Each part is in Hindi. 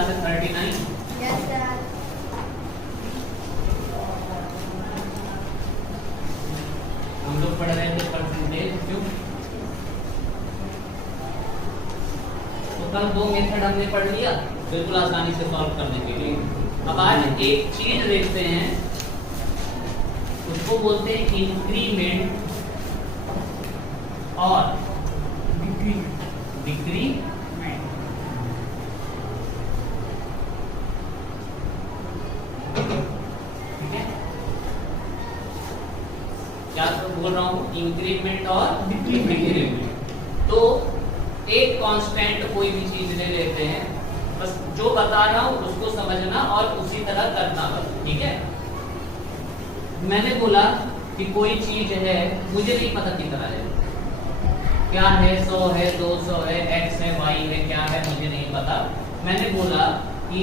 4 से 39। Yes sir. हम लोग पढ़ रहे थे परसेंटेज, क्यों? तो कल 2 मेथड हमने पढ़ लिया बिल्कुल आसानी से सॉल्व करने के लिए। अब आज एक चीज देखते हैं, उसको बोलते हैं इंक्रीमेंट और डिक्रीमेंट। ठीक है, क्या बोल रहा हूं? इंक्रीमेंट और डिक्रीमेंट। तो एक कांस्टेंट कोई भी चीज ले लेते हैं, बस जो बता रहा हूं उसको समझना और उसी तरह करना बस। ठीक है, मैंने बोला कि कोई चीज है, मुझे नहीं पता कितना है, क्या है, 100 है, 200 है, x है, y है, क्या है मुझे नहीं पता। मैंने बोला कि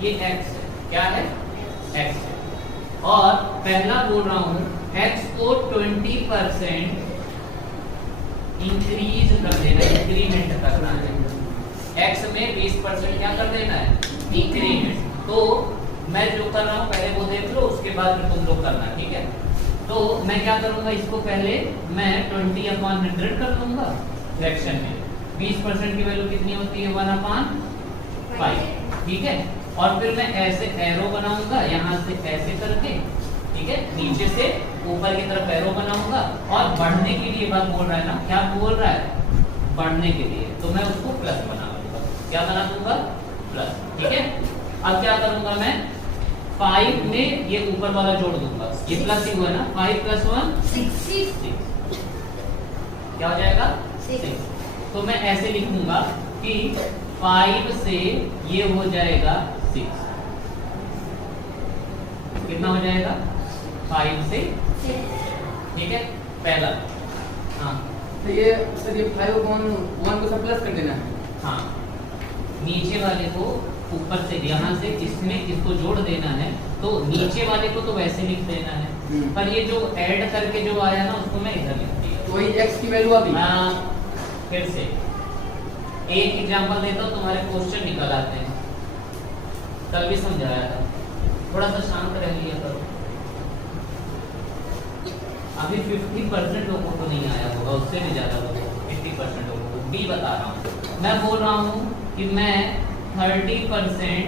ये x है, क्या है, x है, और पहला बोल रहा हूं x को 20% इंक्रीज कर देना, इंक्रीमेंट करना है। x में 20% क्या कर देना है, इंक्रीमेंट। तो मैं जो कर रहा हूं पहले वो देख लो, उसके बाद फिर तुम लोग करना। ठीक है, तो मैं क्या करूंगा, इसको पहले मैं 20/100 कर दूंगा फ्रैक्शन में। 20% की वैल्यू कितनी होती है, 1/5। ठीक है, और फिर मैं ऐसे एरो बनाऊंगा यहाँ से ऐसे करके। ठीक है, नीचे से ऊपर की तरफ एरो बनाऊंगा, और बढ़ने के लिए बात बोल रहा है ना, क्या बोल रहा है, बढ़ने के लिए, तो मैं उसको प्लस बना दूंगा। क्या बना दूंगा, प्लस। ठीक है, अब क्या करूंगा मैं, 5 में ये ऊपर वाला जोड़ दूंगा, ये प्लस ही हुआ है ना, 5 + 1 6। क्या हो जाएगा, 6। तो मैं ऐसे लिखूंगा कि 5 से ये हो जाएगा 6। कितना हो जाएगा, 5 से 6। ठीक है, पहला। हाँ, तो ये सर ये 5/1 को सब प्लस कर देना है। हाँ, नीचे वाले को ऊपर से, यहाँ से इसमें इसको जोड़ देना है, तो नीचे वाले को तो वैसे लिख देना है, पर ये जो ऐड करके जो आया ना उसको मैं इधर लिख दिया। तो वही x की वैल्यू आ गई। हाँ, फिर से एक एग्जांपल देता हूँ, तुम्हारे क्वेश्चन निकल आते हैं, कल भी समझाया था। थोड़ा सा शांत रह लिया करो। अभी 50% लोगों को नहीं आया होगा, उससे भी ज्यादा लोगों को, 50% लोगों को भी बता रहा हूँ। मैं बोल रहा हूँ कि मैं 30%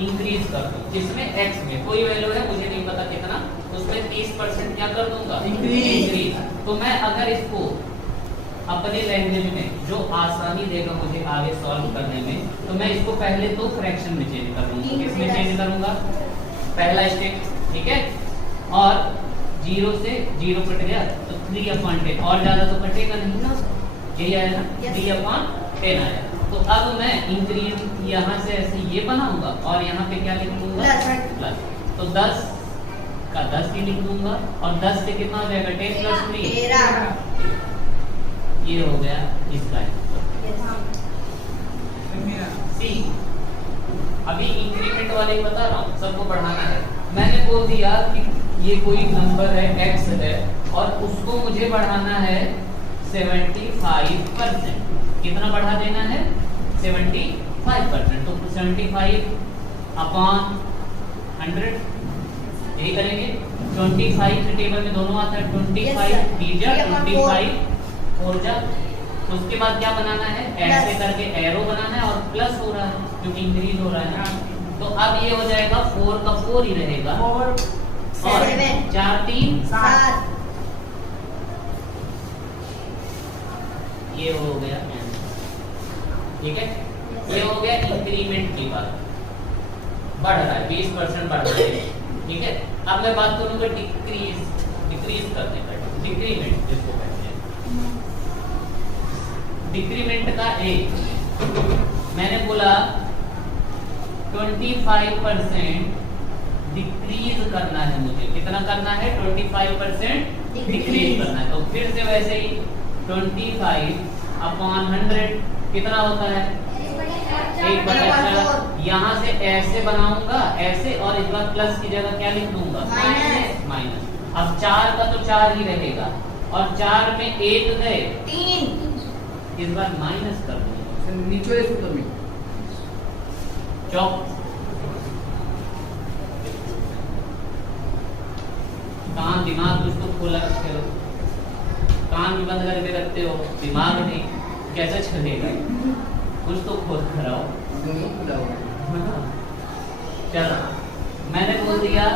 इंक्रीज कर दूं, जिसमें x में कोई वैल्यू है, मुझे नहीं पता कितना, उसमें 30% क्या कर दूंगा, इंक्रीज। तो मैं अगर इसको अपने लैंग्वेज में जो आसानी देगा मुझे आगे सॉल्व करने में, तो मैं इसको पहले तो फ्रैक्शन में चेंज कर दूंगा। किसमें चेंज करूंगा, पहला स्टेप। ठीक है, और 0 से 0 कट गया तो 3/10, और ज्यादा तो कटेगा नहीं ना, यही आया ना, 3/10 आया। तो अब मैं इंक्रीज यहाँ से ऐसे ये बनाऊंगा, और यहाँ पे क्या लिख दूंगा, प्लस। तो 10 का 10 ही लिख दूंगा, और 10 से कितना हो जाएगा, 10 + 3 13। ये हो गया इसका सी। अभी इंक्रीमेंट वाले बता रहा हूँ, सबको बढ़ाना है। मैंने बोल दिया कि ये कोई नंबर है, x है, और उसको मुझे बढ़ाना है 75%। कितना बढ़ा देना है, 75%। तो 75/100 यही करेंगे। 25 टेबल में दोनों आता है, 25 3 25 4 जा। उसके बाद क्या बनाना है, ऐसे करके एरो बनाना है, और प्लस हो रहा है क्योंकि इंक्रीज हो रहा है। तो अब ये हो जाएगा 4 का 4 ही रहेगा, और 4 3 7। ये हो गया, ठीक है, ये हो गया इंक्रीमेंट की बात। बढ़ रहा है, 20% बढ़ रहा है। ठीक है, अब मैं बात करूंगा डिक्रीज करने का, डिक्रीमेंट जिसको कहते हैं। डिक्रीमेंट का मैंने बोला 25% डिक्रीज करना है मुझे। कितना करना है, 25% डिक्रीज करना है। तो फिर से वैसे ही 25/100 कितना होता है, 1/4। यहाँ से ऐसे बनाऊंगा ऐसे, और इस बार प्लस की जगह क्या लिख दूंगा, माइनस। अब 4 का तो 4 ही रहेगा, और 4 में 1 गए 3, इस बार माइनस कर दूंगा। नीचे सूत्र में चौक। कान दिमाग कुछ तो खोला रखते हो, कान भी बंद करके रखते हो, दिमाग नहीं, कैसे चलेगा? कुछ तो खोल कराओ। चलो मैंने बोल दिया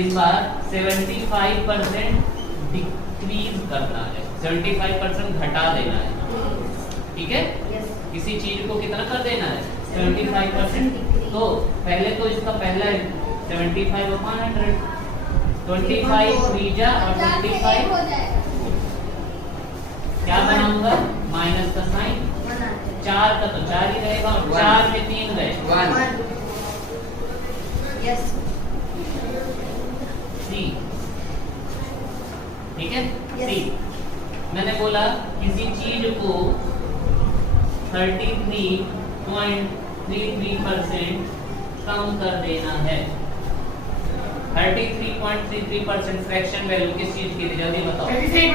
इस बार 75% डिक्रीज करना है, 75% घटा देना है, ठीक है? किसी चीज को कितना कर देना है? 75%। तो पहले तो इसका पहला 75/100, 25 त्रिज्या और 25 क्या बनाऊंगा? माइनस का साइन, 4 का तो 4 ही रहेगा और 4 में 3 गए, 1 यस सी, ठीक है? सी मैंने बोला किसी चीज को 33.33% कम कर देना है। 33.33% फ्रैक्शन वैल्यू किस चीज की थी? जल्दी बताओ। 1/3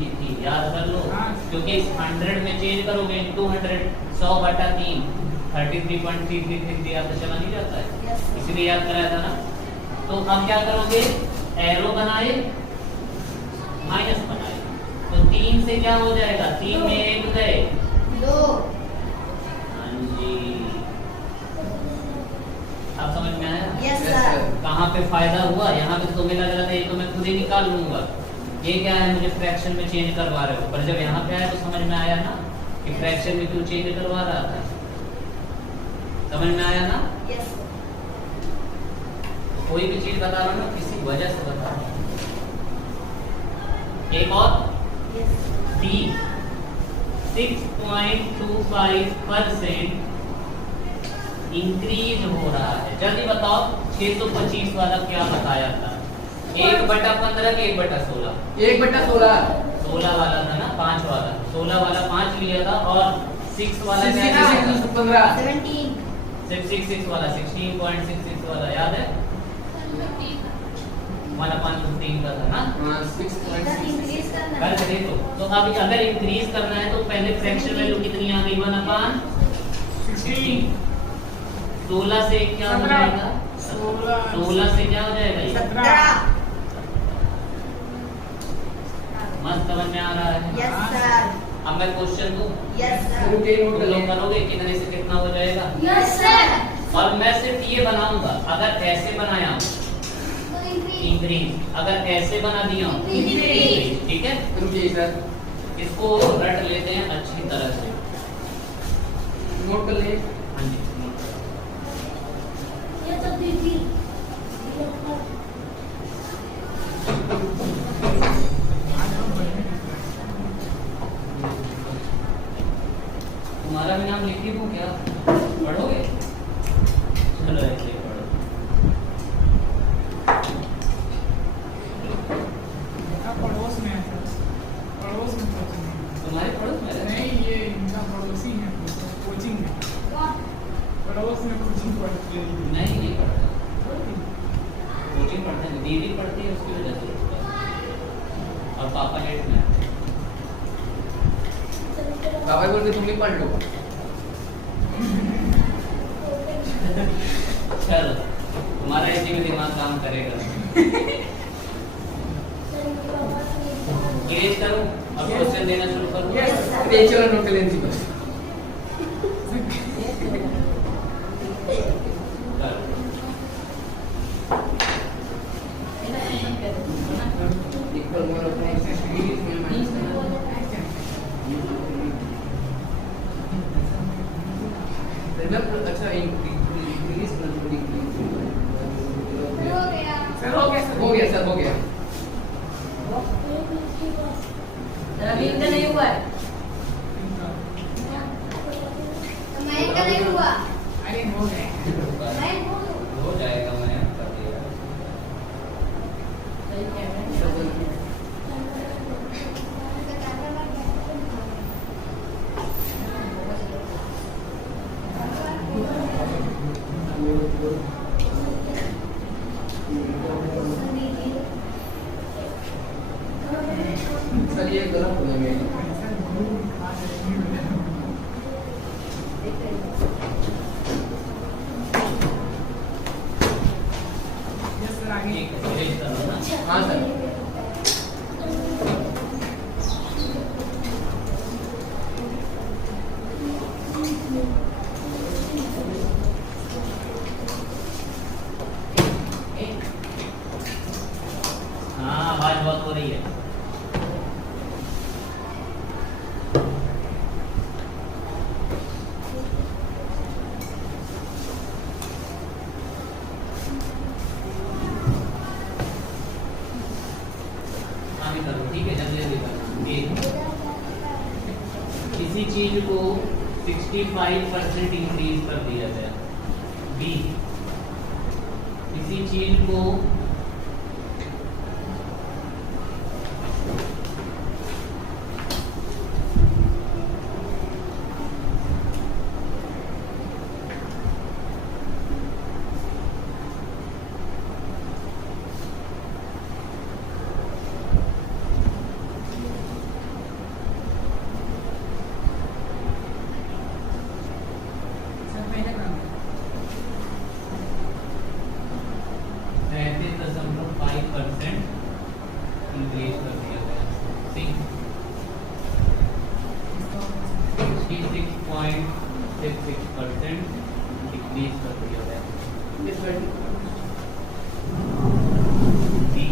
की थी, याद कर लो। क्योंकि इस 100 में चेंज करोगे 200, 100/3, 33.333 याद चला नहीं जाता है, इसलिए याद कराया था ना। तो अब क्या करोगे? एरो बनाए, माइनस बनाए, तो 3 से क्या हो जाएगा? 3 में 1 गए, 2 हाँ जी। अब समझ में आया? यस सर कहाँ पे फायदा हुआ? यहाँ पे तो तुम्हें लग रहा था ये तो मैं खुद ही निकाल लूंगा, ये क्या है मुझे फ्रैक्शन में चेंज करवा रहे हो, पर जब यहाँ पे आया तो समझ में आया ना कि फ्रैक्शन में क्यों चेंज करवा रहा था। समझ में आया ना? यस कोई भी चीज बता रहा हूँ ना किसी वजह से बता रहा हूँ। एक और डी 6.25% इंक्रीज हो रहा है। जल्दी बताओ 625 वाला क्या बताया था? 1/15 के 1/16, 1/16 16 वाला था ना, 5 वाला, 16 वाला 5 लिया था और 6 वाला क्या था? 15 17 666 वाला 16.66 वाला याद है? 1/15 का था ना। इंक्रीज करना कर दे तो अब अगर इंक्रीज करना है तो पहले फ्रैक्शन वैल्यू कितनी आ गई? 1/16। 16 से क्या हो जाएगा? 16 से क्या हो जाएगा? 17 मस्त समझ में आ रहा है? यस सर अब मैं क्वेश्चन दूं, यस सर तुम लोग करोगे कितने से कितना हो जाएगा? यस सर और मैं सिर्फ ये बनाऊंगा, अगर ऐसे बनाया इंक्रीज, अगर ऐसे बना दिया Increase। ठीक है? रुकिए सर, इसको रट लेते हैं अच्छी तरह से। नोट कर ले। हाँ जी नोट करो। ये तो दीदी तुम्हारा भी नाम लिखी दूं क्या? पढ़ोगे? चलो ऐसे ही पढ़ो। पड़ोस में है सर, पड़ोस में कोचिंग है। तुम्हारे पड़ोस में रहते हैं? नहीं ये इनका पड़ोसी है, कोचिंग में पड़ोस में कोचिंग पढ़ती है। नहीं नहीं पढ़ता, कोचिंग पढ़ते हैं, दीदी पढ़ती है उसकी वजह से रुकता है। और पापा लेट में आते हैं। बाबा बोल के तुम भी पढ़ लो। चलो तुम्हारा इसी में दिमाग काम करेगा। क्लियर करो और क्वेश्चन देना शुरू करो। ये चलो नोट कर लेंगे बस। करो। इक्वल मोर अपने सीरीज में माइनस करना। मतलब अच्छा इंक्रीज मतलब डिक्रीज सर हो गया सर, हो गया सर, हो गया। अभी इनका नहीं हुआ है मैं का नहीं हुआ अरे हो गया। मैं हो जाएगा, मैं कर दिया। सर ये गलत हो गया मेरे। यस सर आगे एक erase कर लो ना। हाँ सर। हाँ आवाज बहुत हो रही है। आगे करो ठीक है, जल्दी जल्दी करो। एक किसी चीज को 65% इंक्रीज कर दिया गया। बी किसी चीज को सर पहले काम 33.5% इंक्रीज कर दिया गया। सी 66.66% डिक्रीज कर दिया गया। Yes, sir. D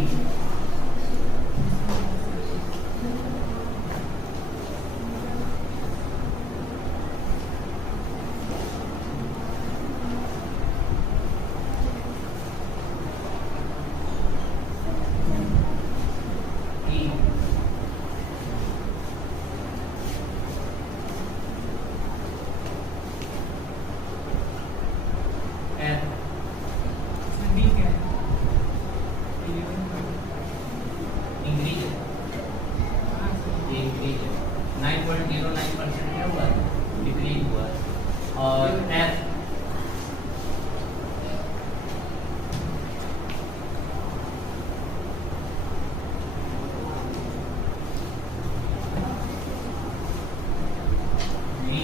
E F sir D क्या है 11 इंक्रीज है। हाँ सर ये इंक्रीज है। 9.09% क्या हुआ है? डिक्रीज हुआ है। और एफ जी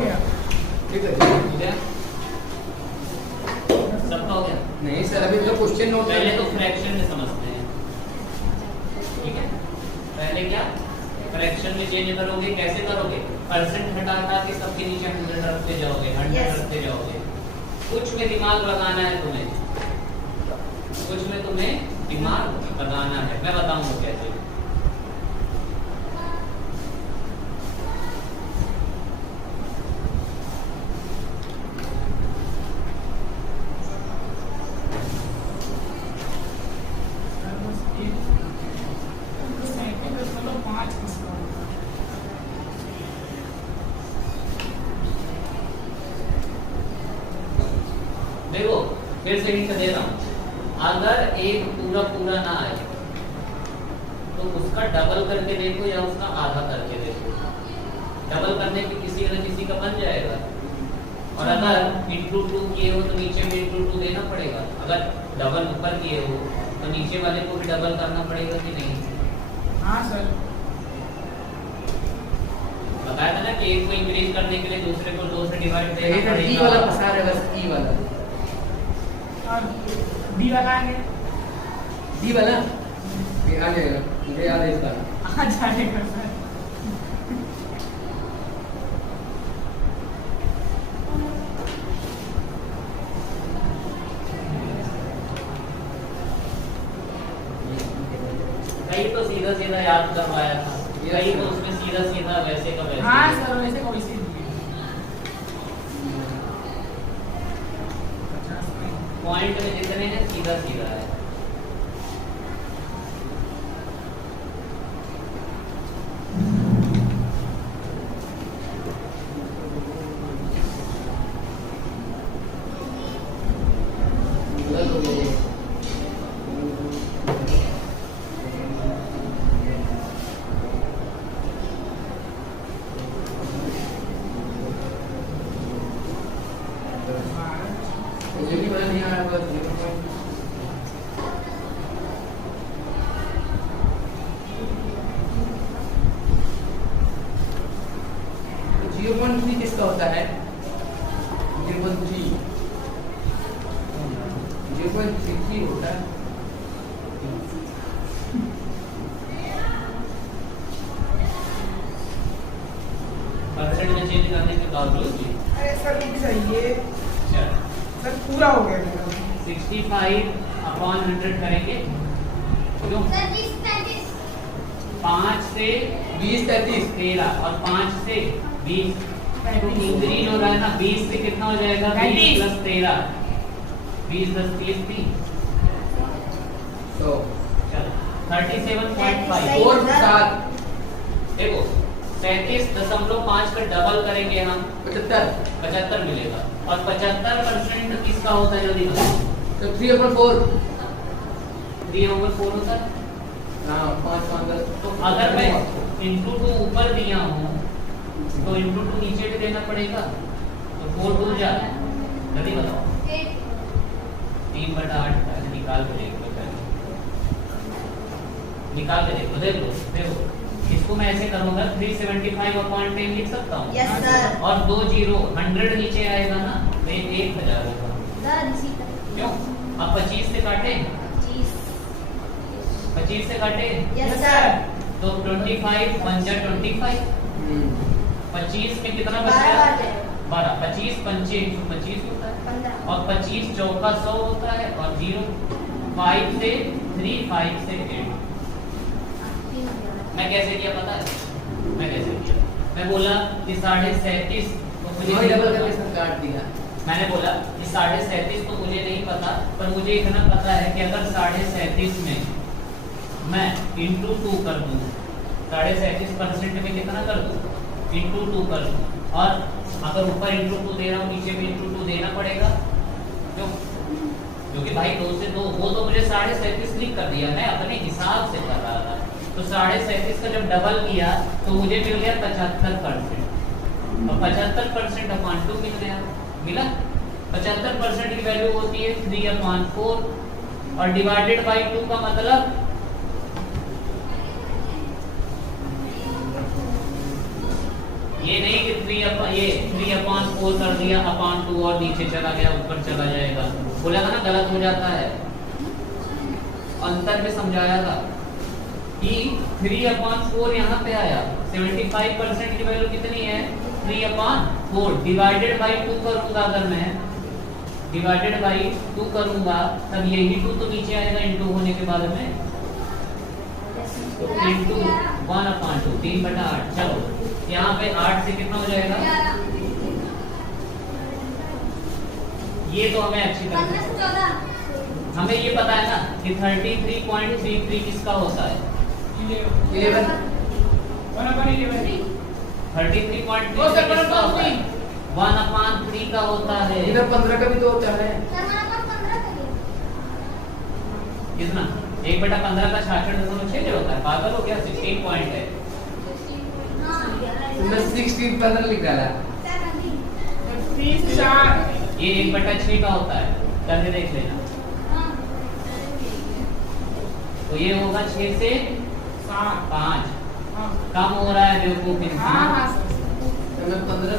गया। ठीक है। हो गया? सबका हो गया? नहीं सर, अभी तो क्वेश्चन नोट पहले तो फ्रैक्शन में समझते हैं, ठीक है? पहले क्या फ्रैक्शन में चेंज करोगे, कैसे करोगे? परसेंट हटा हटा के सबके नीचे 100 रखते जाओगे, 100 रखते जाओगे। कुछ में दिमाग लगाना है तुम्हें, कुछ में तुम्हें दिमाग लगाना है, मैं बताऊंगा कैसे। बस एक 37.5 किसका होगा? देखो फिर से हिंट दे रहा हूँ, अगर एक पूरा पूरा ना आए तो उसका डबल करके देखो या उसका आधा करके देखो। डबल करने पे किसी न किसी का बन जाएगा, और अगर इंटू 2 किए हो तो नीचे में इंटू 2 देना पड़ेगा। अगर डबल ऊपर किए हो तो नीचे वाले को भी डबल करना पड़ेगा कि नहीं? हाँ सर। बताया था ना कि एक को इंक्रीज करने के लिए दूसरे को 2 से डिवाइड ये देना तो ई वाला पड़ेगा। फंसा रहा है, बस ई वाला। और डी लगाएंगे, डी वाला ये आ जाएगा, मुझे याद है इसका। आ जाएगा सर। कई तो सीधा सीधा याद करवाया था, कई तो उसमें सीधा सीधा वैसे का वैसे। हाँ सर, वैसे कोई सी नहीं। 50 में। पॉइंट में जितने हैं सीधा सीधा है। गलत हो गया ये। मुझे भी पता नहीं आ रहा, बस 0.5 0.3 किसका होता है? 0.3 0.33 होता है। परसेंट में चेंज करने के बावजूद भी अरे सर रुक जाइए, अच्छा सर पूरा हो गया मेरा। 65/100 करेंगे क्यों? 5 से 20 33 13 और 5 से 20 तो इंक्रीज हो रहा है ना। 20 से कितना हो जाएगा? 20 35 + 13 20 10 30 30 तो चलो 37.5 और 7 देखो 37.5 का डबल करेंगे हम 75 मिलेगा। और 75% किसका होता है जल्दी बताओ? तो 3/4 3/4 होता है। हाँ 5 तो अगर मैं इंटू 2 ऊपर दिया हूँ तो इंटू 2 नीचे भी देना पड़ेगा, तो 4 2 जा जल्दी बताओ। 3/8 निकाल के देखो, निकाल के देखो, देख लो देखो। इसको मैं ऐसे करूंगा 375/10 लिख सकता हूँ। Yes sir. और 2 0 100 नीचे आएगा ना तो 1000 होगा। क्यों? अब 25 से काटे, 25 से काटे यस सर। तो 25 1 जा 25। 25 में कितना बच 12 गया? 12। 25 पंचे 125 होता है, 15 और 25 चौका 100 होता है, और 0 5 से 3 5 से 8। मैं कैसे किया पता है? मैं कैसे किया? मैं बोला कि 37.5 तो मुझे नहीं डबल पता। करके सब काट दिया। मैंने बोला कि 37.5 तो मुझे नहीं पता, पर मुझे इतना पता है कि अगर 37.5 में मैं इंटू 2 कर दूं, 37.5% में कितना कर दूं? इंटू 2 कर दूं। और अगर ऊपर इंटू 2 दे रहा हूँ नीचे भी इंटू 2 देना पड़ेगा। क्यों? क्योंकि भाई 2 से 2 वो तो मुझे 37.5 नहीं कर दिया, मैं अपने हिसाब से कर रहा था। तो 37.5 का जब डबल किया तो मुझे मिल गया 75%, और 75% अपॉन 2 मिल गया। मिला? 75% की वैल्यू होती है 3/4, और डिवाइडेड बाई 2 का मतलब ये नहीं कि 3/4 कर दिया, अपॉन 2 और नीचे चला गया, ऊपर चला जाएगा। बोला था ना गलत हो जाता है। अंतर में समझाया था कि 3/4 यहाँ पे आया। 75% की वैल्यू कितनी है? 3/4 डिवाइडेड बाई 2 करूंगा। अगर मैं डिवाइडेड बाई 2 करूंगा तब यही 2 तो नीचे आएगा इनटू होने के बाद में, तो इनटू 1/2 3/8। चलो यहाँ पे 8 से कितना हो जाएगा? ये तो हमें अच्छी तरह से हमें ये पता है ना कि 33.33 किसका होता है? 11 33.33 किसका होता है? 1/3 का होता है। इधर 15 का भी तो होता है। कितना? 1/15 का 66.6 होता है। पागल हो गया? 16 पॉइंट है। तुमने 16 15 लिख डाला। ये 1/6 का होता है, करके देख लेना। तो ये होगा 6 से 5 कम हो रहा है बेवकूफ इंसान। तुमने 15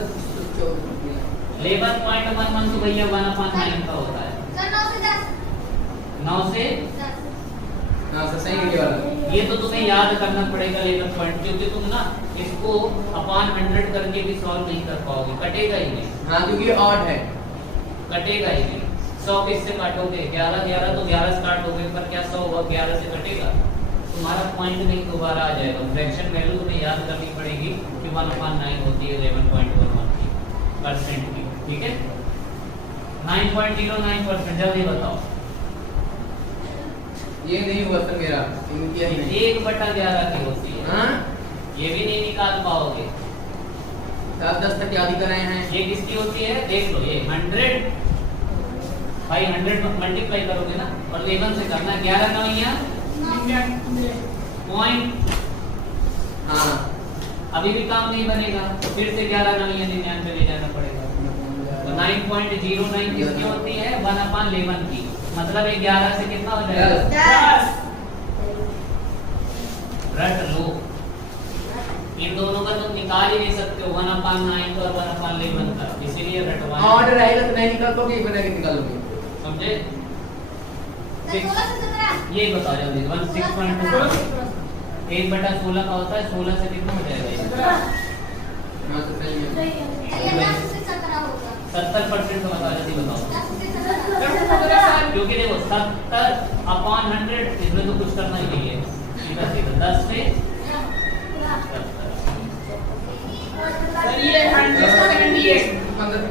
11.11 तो भैया 1/9 का होता है। 9 से हाँ सर सही है वाला। ये तो तुम्हें याद करना पड़ेगा 11 पॉइंट, क्योंकि तुम ना इसको अपॉन 100 करके भी सॉल्व नहीं कर पाओगे, कटेगा ही नहीं। हाँ क्योंकि ऑड है। कटेगा ही नहीं। 100 किससे काटोगे? 11 तो 11 से काट दोगे, पर क्या 100 होगा 11 से कटेगा? तुम्हारा पॉइंट नहीं दोबारा आ जाएगा। फ्रैक्शन वैल्यू तुम्हें याद करनी पड़ेगी कि 1/9 होती है 11.11% की। ठीक है, 9.09%। जल्दी बताओ। ये नहीं हुआ सर मेरा, इनकी ही नहीं। 1/11 की होती है। हाँ ये भी नहीं निकाल पाओगे। आप 10 तक याद ही कर रहे हैं। ये किसकी होती है? देख लो, ये 100 बाई 100 मल्टीप्लाई करोगे ना, और 11 से करना। 11 9 पॉइंट। हाँ अभी भी काम नहीं बनेगा, तो फिर से 11 9 99 ले जाना पड़ेगा। तो 9.09 किसकी होती है? 1/11 की। मतलब 11 से कितना हो जाएगा? 10। रट लो, इन दोनों का तुम निकाल ही नहीं सकते हो, 1/9 का और 1/11 का, इसीलिए रटवाना। ऑड रहेगा तो नहीं निकाल पाओगे, एक बना के निकालोगे। समझे? ये बताओ जल्दी। 16.2 1/16 का होता है। 16 से कितना हो जाएगा? हाँ तो सही है। 70% का बताओ, जल्दी बताओ। क्योंकि देखो 70/100 इसमें तो कुछ करना ही नहीं है। सीधा सीधा 10 से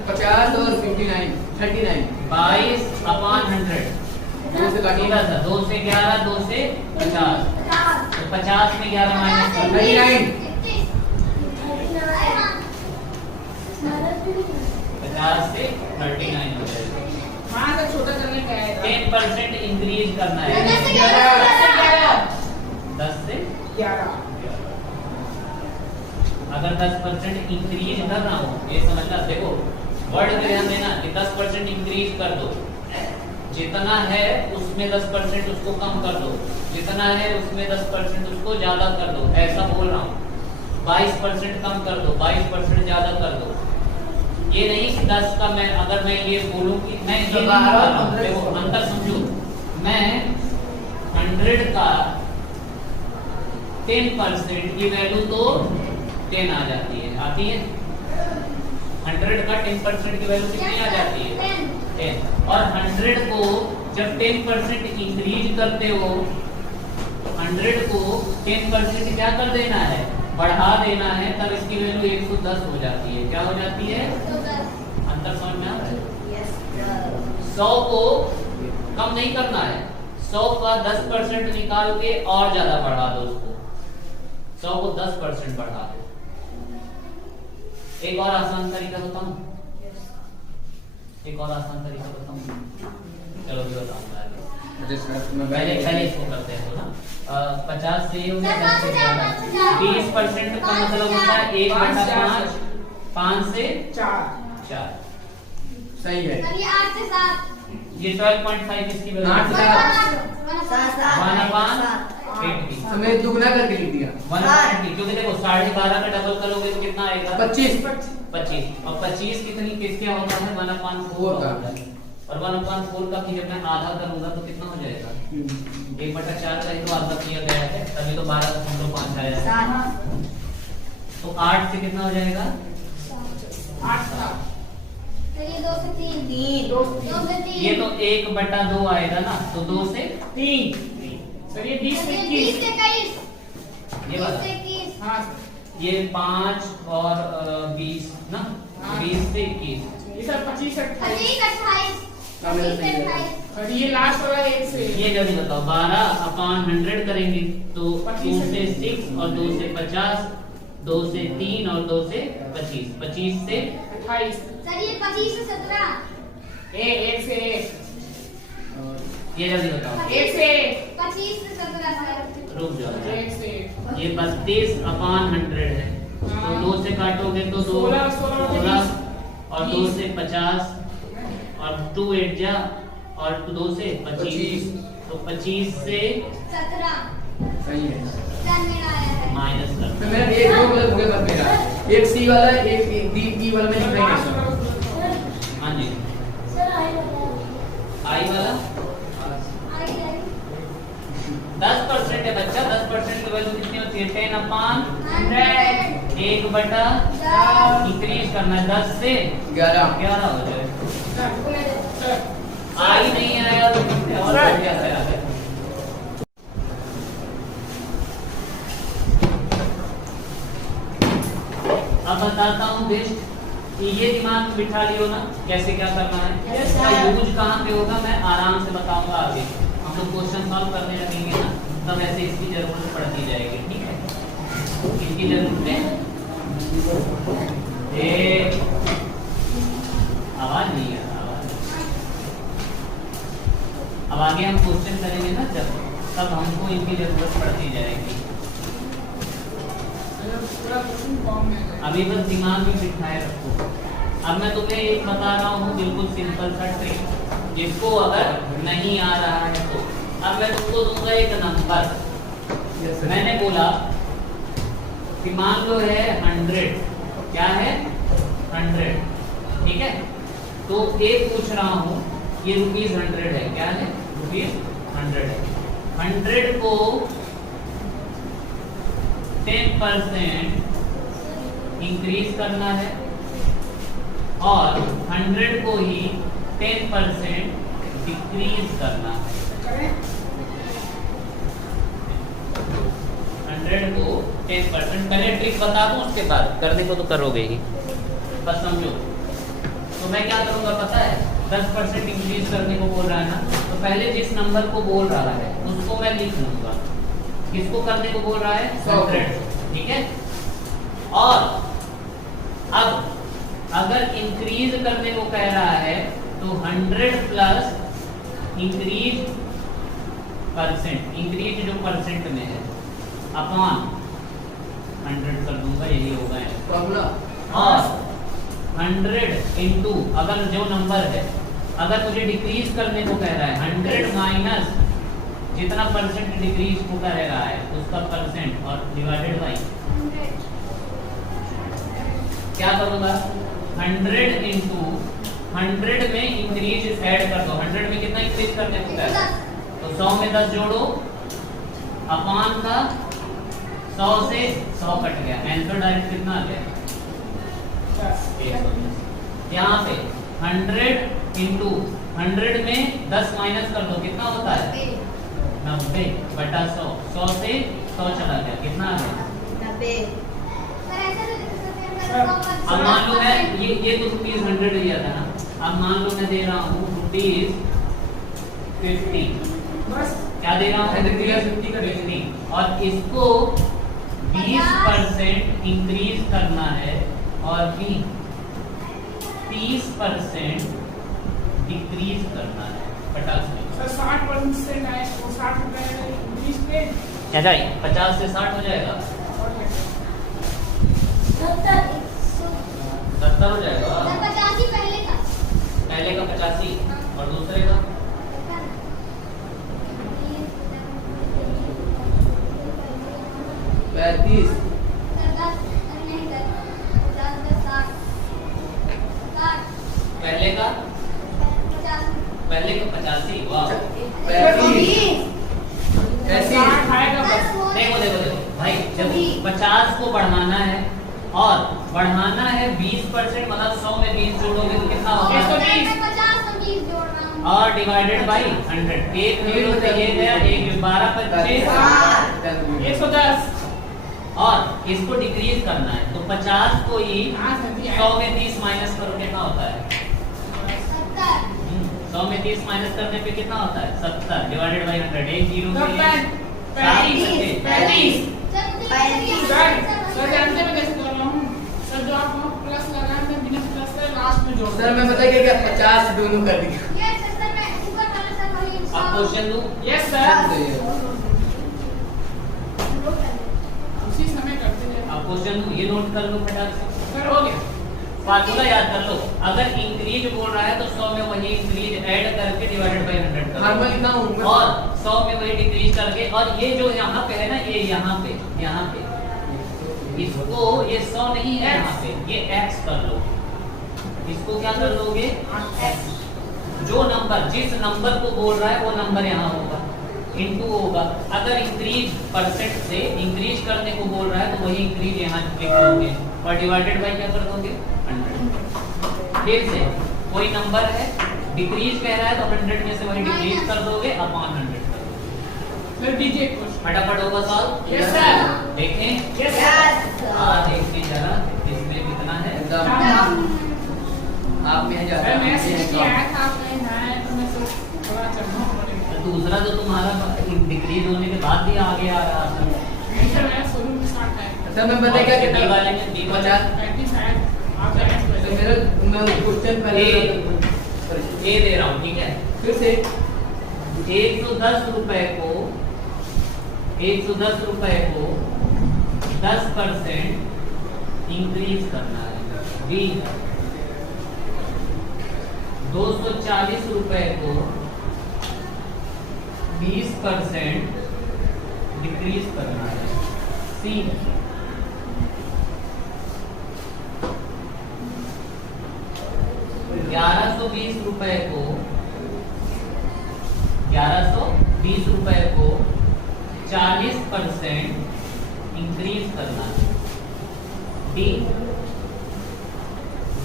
50 और 59 39 22/100 2 से काटिए। 2 से 11 2 से 50, तो 50 में 11 माइनस कर 39 50 से 39 हो जाएगा। वहाँ से छोटा करने का है 10% इंक्रीज करना है। 10 से 11। अगर 10% इंक्रीज कर रहा हूँ, ये समझना। देखो वर्ड में ध्यान देना कि 10% इंक्रीज कर दो, जितना है उसमें 10% उसको कम कर दो, जितना है उसमें 10% उसको ज्यादा कर दो, ऐसा बोल रहा हूँ। 22% कम कर दो, 22% ज्यादा कर दो। ये नहीं कि 10 का मैं अगर मैं ये बोलूं कि मैं ये नहीं कर रहा हूं, देखो अंतर समझो। मैं 100 का 10% की वैल्यू तो 10 आ जाती है, आती है। 100 का 10% की वैल्यू कितनी आ जाती है? 10। और 100 को जब 10% इंक्रीज करते हो, 100 को 10% क्या कर देना है? बढ़ा देना है, तब इसकी वैल्यू 110 हो जाती है। क्या हो जाती है? अंतर समझ में आ रहा है? 100 को कम नहीं करना है, 100 का 10% निकाल के और ज्यादा बढ़ा दो उसको। 100 को 10% बढ़ा दो। एक और आसान तरीका बताऊं? एक और आसान तरीका बताऊं? चलो भी बताऊंगा। पहले इसको करते हैं तो ना 50 से ये हो गया 10 से 20% का मतलब होता है 1/5, 5 से 4। सही है। ये 12.5 इसकी वैल्यू 8 से 1/8 हमें दुगना करके लिख दिया। 1/8 क्योंकि देखो 12.5 का डबल करोगे तो कितना आएगा? 25 25 और 25 कितनी किसके होता है 1/4 का होता है और 1/4 का भी जब मैं आधा करूंगा तो कितना हो जाएगा 1/4 का ही तो आधा किया गया है तभी तो 12.5 आया है तो 8 से कितना हो जाएगा 8 था फिर ये 2 से 3 2 2 से 3 ये तो 1/2 आएगा ना तो 2 से 3 सर ये 20 से 20 21 से 21 ये वाला 20 से 21 हाँ ये 5 और 20 ना हाँ। 20 से 21 ये सर 25 से 28 25 28 हाँ, मेरा 25 से सही है। 28 और ये लास्ट वाला 1 से ये जल्दी बताओ 12/100 करेंगे तो 2 25 से 6 और 2 से 50 2 से 3 और 2 से 25 25 से 28 सर ये 25 से 17 ए 1 से 1 ये जल्दी बताओ 1 से 1 25 से 17 सर रुक जाओ 1 से 1 ये 32/100 है तो हाँ। 2 से काटोगे तो 2 16 16 और 2 से 50 और 2 8 जा और 2 से 25 तो 25 से 17 सही है सर मेरा आया है माइनस कर तो मेरा एक दो गलत हो गया बस मेरा एक सी वाला एक डी वाला में लिखना है कैसे हाँ जी सर आई आई वाला आई 10% है बच्चा 10% की वैल्यू कितनी होती है 100 10/100 इंक्रीज करना है 10 से 11 11 हो जाए सर आई नहीं आया तो कितने और क्या आया है अब बताता हूँ बेस्ट कि ये दिमाग में बिठा लियो ना कैसे क्या करना है Yes, इसका sir. यूज कहाँ पे होगा मैं आराम से बताऊंगा आगे हम लोग क्वेश्चन सॉल्व करने लगेंगे ना तब ऐसे इसकी जरूरत पड़ती जाएगी ठीक है इनकी जरूरत है आवाज नहीं है आवाज अब आगे हम क्वेश्चन करेंगे ना जब तब हमको इनकी जरूरत पड़ती जाएगी पूरा क्वेश्चन फॉर्म में है अभी बस दिमाग में बिठाए रखो अब मैं तुम्हें एक बता रहा हूँ बिल्कुल सिंपल सा ट्रिक जिसको अगर नहीं आ रहा है तो अब मैं तुमको दूंगा एक नंबर मैंने बोला कि मान लो है 100 क्या है 100 ठीक है तो एक पूछ रहा हूँ ये ₹100 है क्या है ₹100 है 100 को 10% इंक्रीज करना है और 100 को ही 10% डिक्रीज करना है 100 को 10% पहले ट्रिक बता दूं उसके बाद करने को तो करोगे ही बस समझो तो मैं क्या करूंगा पता है 10% इंक्रीज करने को बोल रहा है ना तो पहले जिस नंबर को बोल रहा है उसको मैं लिख लूंगा किसको करने को बोल रहा है 100 ठीक है और अब अगर इंक्रीज करने को कह रहा है तो 100 प्लस इंक्रीज परसेंट इंक्रीज जो परसेंट में है अपॉन 100 कर दूंगा यही होगा फॉर्मूला और 100 इंटू अगर जो नंबर है अगर मुझे डिक्रीज करने को कह रहा है 100 माइनस जितना परसेंट डिक्रीज को कह रहा है उसका परसेंट और डिवाइडेड बाई क्या करूंगा 100 इंटू 100 में इंक्रीज ऐड कर दो 100 में कितना इंक्रीज करने को कह रहा है तो 100 में 10 जोड़ो अपॉन का 100 से 100 कट गया आंसर डायरेक्ट कितना आ गया 110 यहाँ पे 100 इंटू 100 में 10 माइनस कर दो कितना होता है 90 बटा 100 100 से 100 चला गया कितना आ गया अब मान लो मैं ये तो ₹100 दिया था ना अब मान लो मैं दे रहा हूँ ₹50 बस क्या दे रहा हूँ 50 का 50 और इसको 20% इंक्रीज करना है और भी 30% डिक्रीज करना है 50 में सर 60% आए वो 60 रुपए 20 पे क्या जाए 50 से 60 हो जाएगा और क्या 70 हो जाएगा 85 पहले का पहले का 85 और दूसरे का 50 को बढ़ाना है और बढ़ाना है 20%, मतलब 100 में 20 जोड़ोगे तो कितना होगा? 120। 50 और 20 जोड़ रहा हूँ। और डिवाइडेड बाई 100। एक 0 से ये गया, एक 12 25 110। और इसको डिक्रीज करना है तो 50 को ही 100 में 30 माइनस करो, कितना होता है? 70। 100 में 30 माइनस करने पे कितना होता है? 70 डिवाइडेड बाई 100। एक 0 तो से 35। सर सर जानते मैं कैसे कर रहा हूँ? सर जो आप वहाँ प्लस लगाए थे बिना प्लस से लास्ट में जोड़। सर मैं पता क्या 50 दोनों कर दिया। ये सर मैं ऊपर वाला सर वही अब क्वेश्चन दो। Yes sir. उसी समय करते हैं। अब क्वेश्चन दो, ये नोट कर लो फटाक से। सर हो गया। फार्मूला याद कर लो। अगर इंक्रीज बोल रहा है तो 100 में वही इंक्रीज ऐड करके डिवाइडेड बाय 100 कर हार्मोन कितना होगा? और 100 में वही डिक्रीज करके, और ये जो यहाँ पे है ना, ये यहाँ पे इसको, ये 100 नहीं है यहाँ पे, ये x कर लो। इसको क्या कर लोगे? जो नंबर, जिस नंबर को बोल रहा है वो नंबर यहाँ होगा, इनटू होगा। अगर इंक्रीज परसेंट से इंक्रीज करने को बोल रहा है तो वही इंक्रीज यहाँ लिख दोगे और डिवाइडेड बाय क्या कर दोगे? 100। फिर से कोई नंबर है, डिक्रीज कह रहा है तो 100 में से वही डिक्रीज कर दोगे अपॉन 100 कर दोगे। सर दीजिए क्वेश्चन। फटाफट होगा सॉल्व। Yes sir. देखें। Yes sir. देखिए जरा इसमें कितना है। आप में जा सर मैं 60 आया था, आप नहीं आए तो मैं सोच थोड़ा चढ़ना पड़ेगा। दूसरा तो तुम्हारा डिक्रीज होने के बाद भी आगे आ रहा था। नहीं सर मैं शुरू में स्टार्ट आया। सर मैं पता क्या डी कितना वाले में डी वाले 35 आया। आप जाए तो मेरा मैं क्वेश्चन पहले ये दे रहा हूँ, ठीक है। फिर से 110 रुपए को 10% इंक्रीज करना है। बी 240 रुपए को 20% डिक्रीज करना है। सी 1120 रुपए को 40% इंक्रीज करना है। डी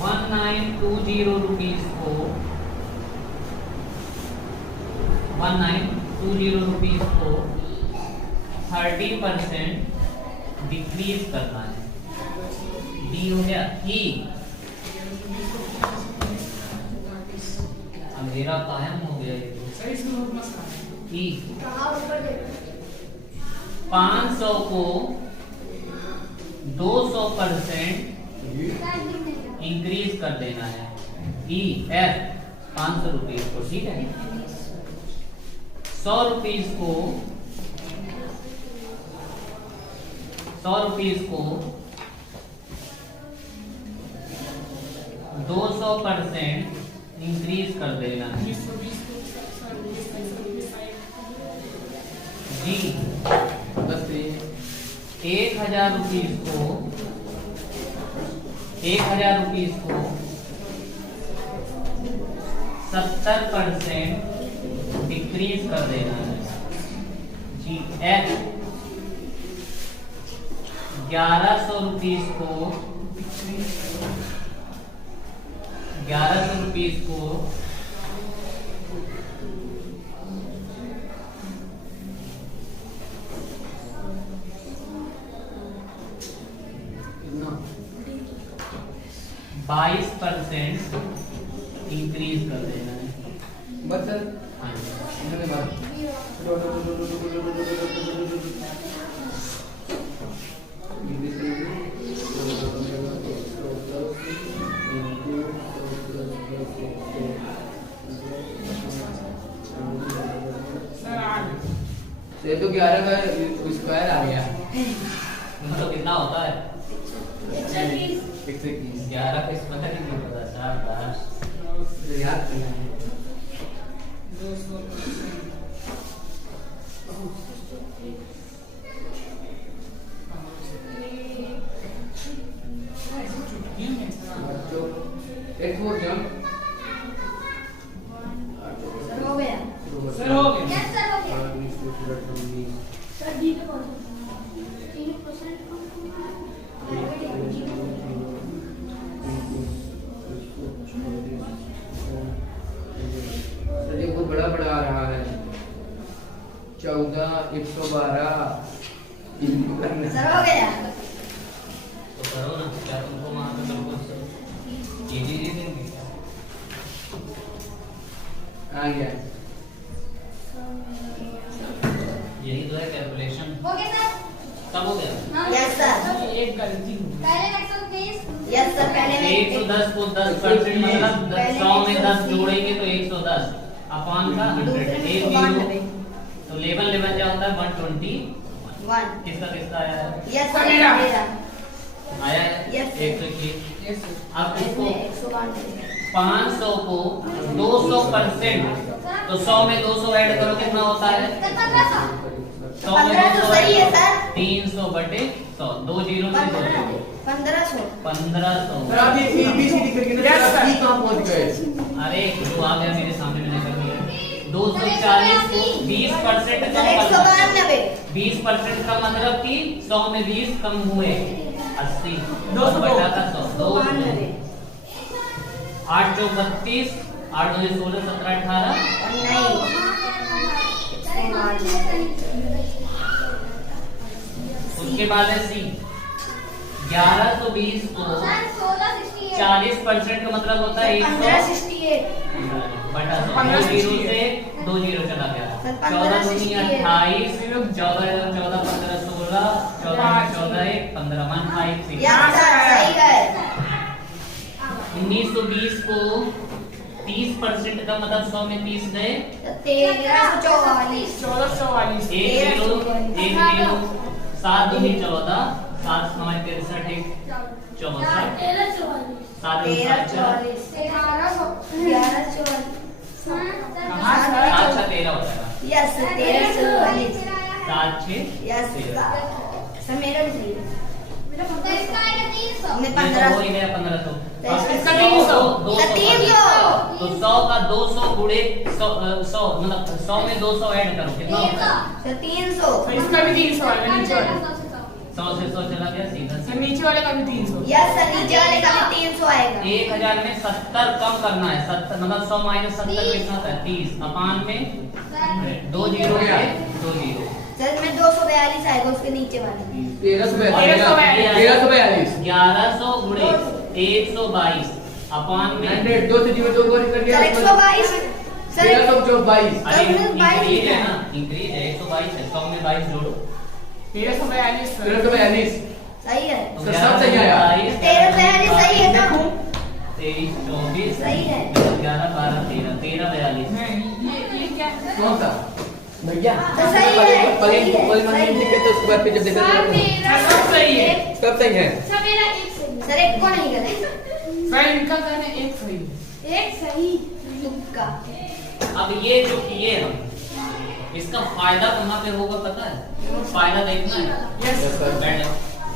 1920 रुपीज को 30% डिक्रीज करना है। डी हो गया। ई अंधेरा कायम हो गया ये तो। सर इसमें बहुत मसला है। ई कहाँ ऊपर देखो। 500 को 200% सर दिखने इंक्रीज कर देना है। ई एफ 500 रुपीज को, ठीक है। 100 रुपीज को 200% इंक्रीज कर देना है। 20 को सर 20 जी बस ये 1000 रुपीज को 70% डिक्रीज कर देना है। जी एफ 1100 रुपीज को 22% इंक्रीज कर देना है। बस सर हाँ जी। धन्यवाद। सर आ गए। ये तो 11 का स्क्वायर आ गया। मतलब कितना होता है? 121 11 का इसमें नहीं पता। 4 10 याद करना है। 200%। एक फोर जंप सर हो गया। सर हो गया। यस सर हो गया। सर डी पे कौन सा? 3% कम 112 इनको करना सर हो गया तो करो ना, क्या तुमको वहां पे बिल्कुल इजी दे देंगे क्या? आ गया। यही तो है कैलकुलेशन। हो गया सर कब हो गया? हाँ Yes, sir. एक गलती हो गई। पहले 120 यस सर पहले मैं 110 को 10% मतलब 100 में 10 जोड़ेंगे तो 110 अपॉन का 100 एक जीरो तो 11 क्या होता है 120। 1 किसका किसका आया है? यस सर, सर मेरा। मेरा आया है Yes. 121। Yes, sir. अब इसको 101 500 को 200% तो 100 में 200 ऐड करो कितना होता है? सर 1500 100 में 1500 200 सही है ऐड सर। करो 300 बटे 100 2 जीरो से 2 जीरो 1500 1500। सर आप ये एबीसीडी करके ना Yes, सर sir. आप कहां पहुंच गए? अरे जो आ गया मेरे सामने मैंने कर दिया 240 को 20% सर कम करना 192 20% का मतलब कि 100 में 20 कम हुए 80 200 बटा का 100 92 8 चौक 32 8 2 16 17 18 नहीं उसके बाद है सी 1120 को सर 1668 40% का मतलब होता है 100 1568 बटा 100 15 2 जीरो से 2 जीरो चला गया सर, 14 दूनी 28 68 14 15 16 14 14 1 15 156 यस सर सही है 1920 को 30% का मतलब 100 में 30 गए 1344 1444 एक जीरो 7 दूनी 14 7 9 63 एक 64 7 1344 1144 हाँ, सर। 7 6 13 हो जाएगा यस 1344 7 6 यस सर मेरा भी सही है हमने ये तो हो ही 1500 गया 1500 तो इसका 300 तो 100 का 200 गुणे 100 मतलब 100 में 200 ऐड करो कितना होता है? सर 300 तो इसका भी 300 है नीचे वाले 100 से 100 चला गया सीधा सर नीचे वाले का भी 300 यस सर नीचे वाले का भी 300 आएगा 1000 में 70 कम करना है 70 मतलब 100 माइनस 70 कितना होता है 30 अपान में 2 जीरो से 2 जीरो सर में 242 आएगा उसके नीचे वाले 1342 1100 गुणे 122 अपान में 100 2 से जीरो 2 को कर दिया सर 122 सर 1322 अरे तो 22 इंक्रीज है ना इंक्रीज है 122 है 100 में 22 जोड़ो 1342 सर 1342 सही है तो सर, सब सही आया। 1342 सही है ना 23 24 सही है 11 12 13 13 42 नहीं ये क्या है कौन सा भैया तो सही है, पहले सही है, पहले सही मैंने है। लिखे तो उसके बाद फिर जब देखा सर सब सही है सब सही है सर एक को नहीं करे सर इनका कहना एक सही है एक सही तुक्का अब ये जो किए हम इसका फायदा कहाँ पे होगा पता है फायदा देखना है यस Yes, sir.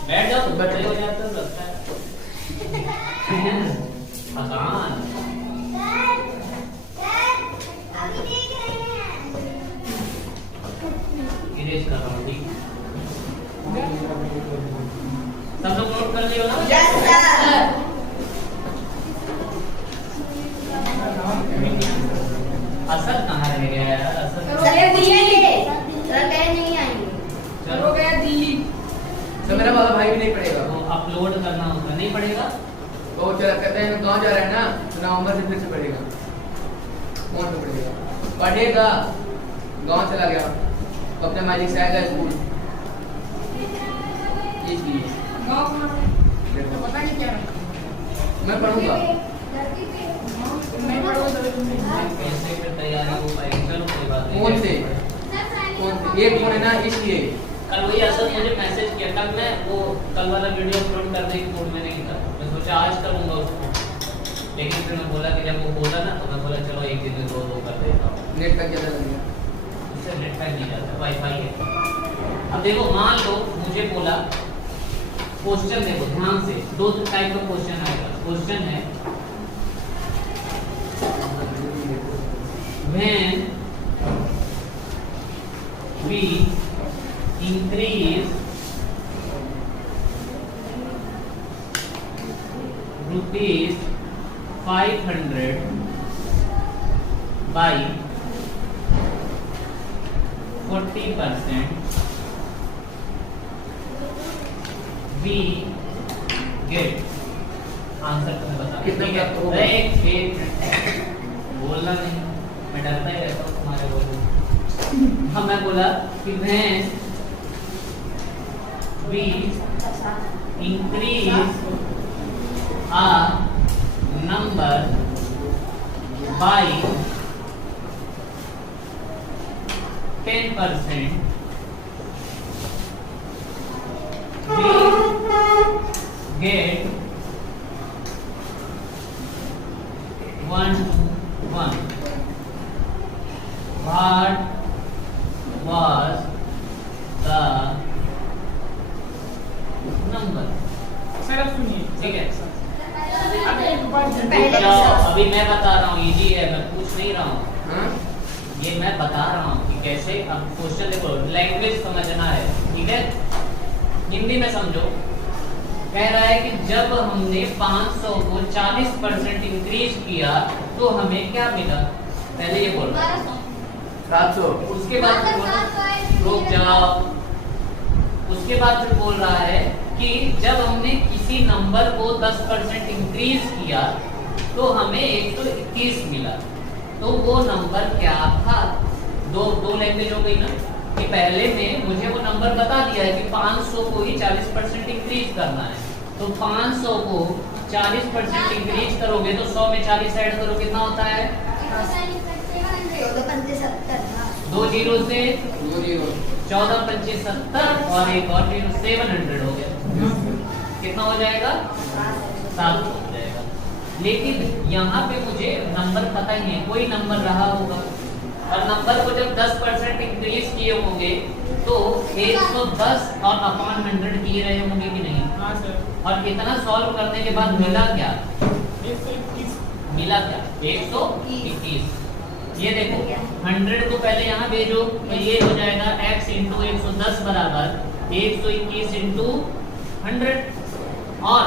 बैठ जाओ बैठे हो जाते हो लगता है थकान इरेज कर रहा हूँ ठीक सब लोग नोट कर लियो ना यस सर असद कहाँ रह गया यार असद सर दिल्ली सर कह नहीं आएंगे सर हो गया दिल्ली तो मेरा वाला भाई भी नहीं पड़ेगा वो अपलोड करना होता नहीं पड़ेगा वो चला कहते हैं गांव जा रहा है ना तो नवंबर से फिर से पड़ेगा कौन से पड़ेगा पढ़ेगा गांव चला गया अपने मालिक से आएगा स्कूल ये चीज गाँव कहाँ पे? तो पता नहीं क्या रखा मैं पढ़ूंगा तुम नहीं पढ़ोगे तो तुम नहीं कैसे फिर तैयारी हो पाएगी चलो कोई बात नहीं कौन से कौन से एक फोन है ना इसलिए कल वही असद मुझे मैसेज किया कल मैं वो कल वाला वीडियो अपलोड करने की मूड में नहीं था मैं सोचा आज करूंगा उसको लेकिन फिर मैं बोला कि जब वो बोला ना तो मैं बोला चलो एक दिन में दो कर देता हूँ नेट पैक ज्यादा लग गया उससे नेट पैक नहीं जाता वाईफाई है अब देखो मान लो मुझे बोला क्वेश्चन देखो ध्यान से दो टाइप का क्वेश्चन आएगा क्वेश्चन है when we increase rupees 500 by 40% we get answer तुम्हें बता कितना ठीक है? प्राप्त होगा? एक बोलना नहीं, मैं डरता ही रहता हूँ तुम्हारे बोलने। हाँ मैं बोला कि when we increase a number by 10%, we get 1 to 1. What was the number? Sir अब सुनिए ठीक है। अब एक बार पहले जाओ, अभी मैं बता रहा हूँ, इजी है, मैं पूछ नहीं रहा हूँ, हाँ ये मैं बता रहा हूँ कि कैसे। अब क्वेश्चन देखो, लैंग्वेज समझना है, ठीक है? हिंदी में समझो। कह रहा है कि जब हमने 500 को 40% इंक्रीज किया तो हमें क्या मिला? पहले ये बोल रहा है, 700 उसके बाद फिर बोल रुक जाओ, उसके बाद फिर बोल रहा है कि जब हमने किसी नंबर को 10% इंक्रीज किया तो हमें 121 मिला। तो वो नंबर क्या था? दो लैंग्वेज हो गई ना, कि पहले में मुझे वो नंबर बता दिया है कि 500 को ही 40% इंक्रीज करना है। तो 500 को 40% इंक्रीज करोगे तो 100 में 40 ऐड करो, कितना होता है? 2 जीरो से 14 25 70 और एक और जीरो, 700 हो गया। कितना हो जाएगा? 700 हो जाएगा। लेकिन यहाँ पे मुझे नंबर पता ही नहीं, कोई नंबर रहा होगा, और नंबर को जब 10% इंक्रीज किए होंगे तो 110 और अपॉन 100 किए रहे होंगे कि नहीं? हाँ सर और इतना सॉल्व करने के बाद मिला क्या? 121 मिला क्या? 121। ये देखो 100 को पहले यहाँ भेजो तो ये हो जाएगा x इंटू 110 बराबर 121 इंटू 100, और